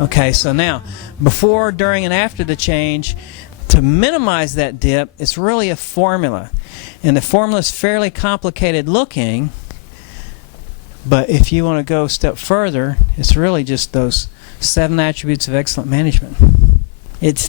Okay, so now, before, during, and after the change, to minimize that dip, it's really a formula. And the formula is fairly complicated looking, but if you want to go a step further, it's really just those 7 attributes of excellent management.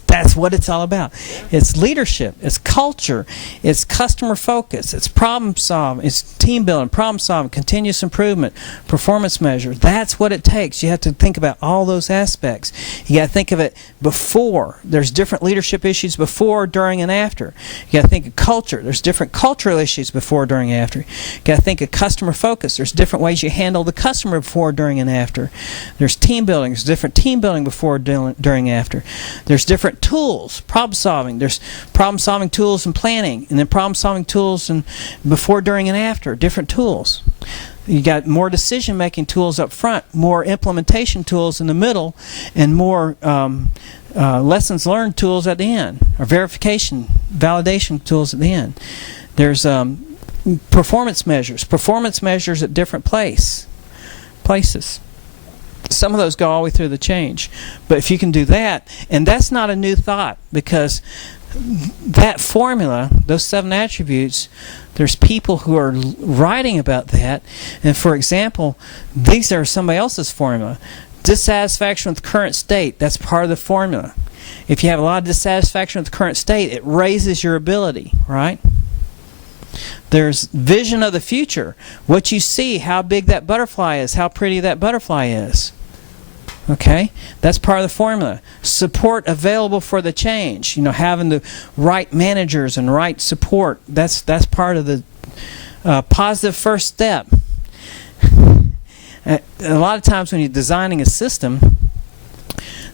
That's what it's all about. It's leadership, it's culture, it's customer focus, it's problem solving, it's team building, problem solving, continuous improvement, performance measure. That's what it takes. You have to think about all those aspects. You got to think of it before. There's different leadership issues before, during, and after. You got to think of culture. There's different cultural issues before, during, and after. You got to think of customer focus. There's different ways you handle the customer before, during, and after. There's team building. There's different team building before, during, and after. There's different tools, problem solving. There's problem solving tools and planning, and then problem solving tools and before, during, and after. Different tools. You got more decision making tools up front, more implementation tools in the middle, and more lessons learned tools at the end, or verification, validation tools at the end. There's performance measures at different places. Some of those go all the way through the change. But if you can do that, and that's not a new thought, because that formula, those 7 attributes, there's people who are writing about that. And for example, these are somebody else's formula. Dissatisfaction with the current state, that's part of the formula. If you have a lot of dissatisfaction with the current state, it raises your ability, right? There's vision of the future. What you see, how big that butterfly is, how pretty that butterfly is. Okay? That's part of the formula. Support available for the change. You know, having the right managers and right support. That's part of the positive first step. A lot of times when you're designing a system,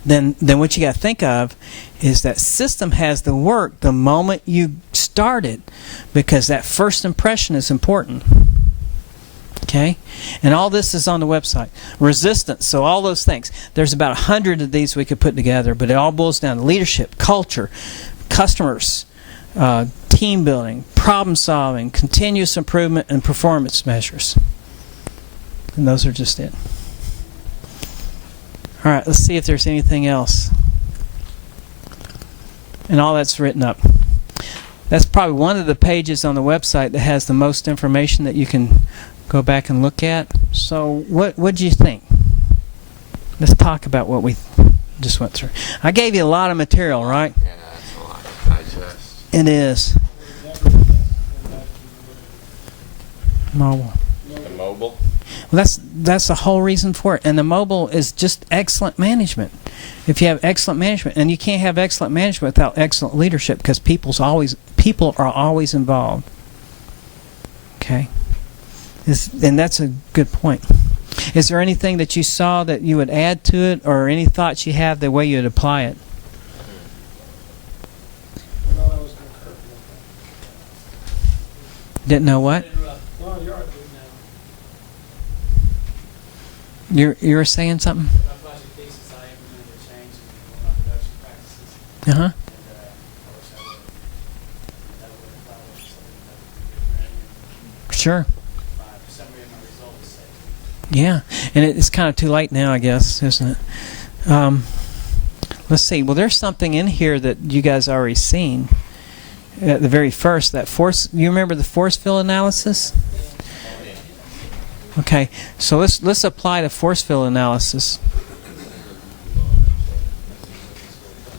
then what you got to think of is that system has to work the moment you start it, because that first impression is important. Okay? And all this is on the website. Resistance, so all those things. There's about 100 of these we could put together, but it all boils down to leadership, culture, customers, team building, problem solving, continuous improvement, and performance measures. And those are just it. All right, let's see if there's anything else. And all that's written up. That's probably one of the pages on the website that has the most information that you can go back and look at. So what do you think? Let's talk about what we just went through. I gave you a lot of material, right? Yeah, that's a lot to digest. It is. Mobile. The mobile? Well, that's the whole reason for it. And the mobile is just excellent management. If you have excellent management, and you can't have excellent management without excellent leadership, because people are always involved. Okay? And that's a good point. Is there anything that you saw that you would add to it, or any thoughts you have the way you'd apply it? Didn't know what? You're saying something? Uh-huh. Sure. Yeah, and it's kind of too late now, I guess, isn't it? Let's see. Well, there's something in here that you guys already seen at the very first. That force. You remember the force field analysis? Okay, so let's apply the force field analysis.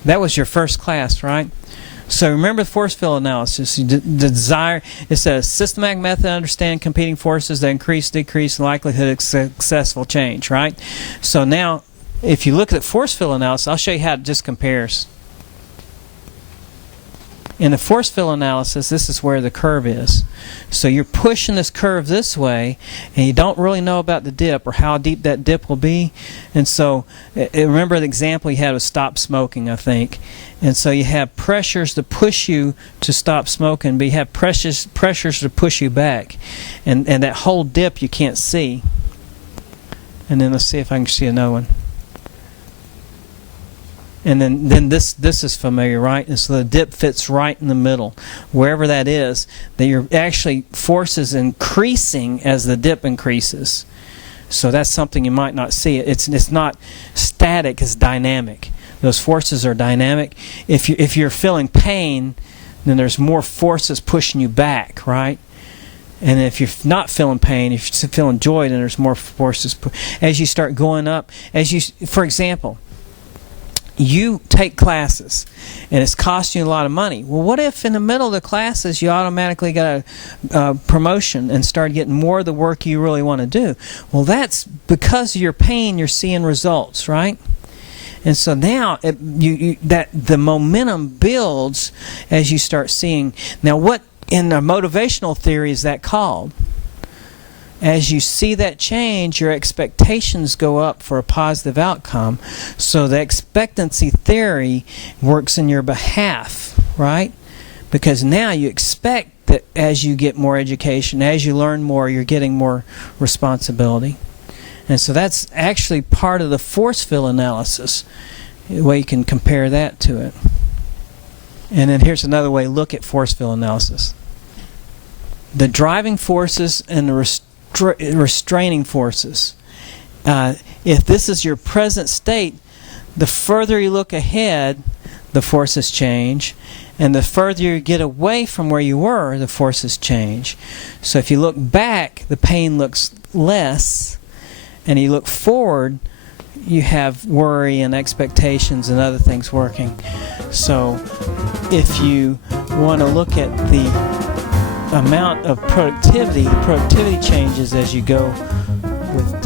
That was your first class, right? So remember the force field analysis. The desire, it's a systematic method to understand competing forces that increase, decrease the likelihood of successful change, right? So now, if you look at force field analysis, I'll show you how it just compares. In the force field analysis, this is where the curve is. So you're pushing this curve this way, and you don't really know about the dip or how deep that dip will be. And so, remember the example you had was stop smoking, I think. And so you have pressures to push you to stop smoking, but you have pressures to push you back. And that whole dip you can't see. And then let's see if I can see another one. And then this is familiar, right? And so the dip fits right in the middle. Wherever that is, that you're actually forces increasing as the dip increases. So that's something you might not see. It's not static, it's dynamic. Those forces are dynamic. If you're feeling pain, then there's more forces pushing you back, right? And if you're not feeling pain, if you're feeling joy, then there's more forces. As you start going up, for example, you take classes and it's costing you a lot of money. Well, what if in the middle of the classes you automatically got a promotion and start getting more of the work you really want to do? Well, that's because of your pain, you're seeing results, right? And so now the momentum builds as you start seeing. Now, what in the motivational theory is that called? As you see that change, your expectations go up for a positive outcome. So the expectancy theory works in your behalf, right? Because now you expect that as you get more education, as you learn more, you're getting more responsibility. And so that's actually part of the force field analysis, the way you can compare that to it. And then here's another way to look at force field analysis. The driving forces and the restraining forces. If this is your present state, the further you look ahead, the forces change. And the further you get away from where you were, the forces change. So if you look back, the pain looks less. And you look forward, you have worry and expectations and other things working. So if you want to look at the amount of productivity changes as you go with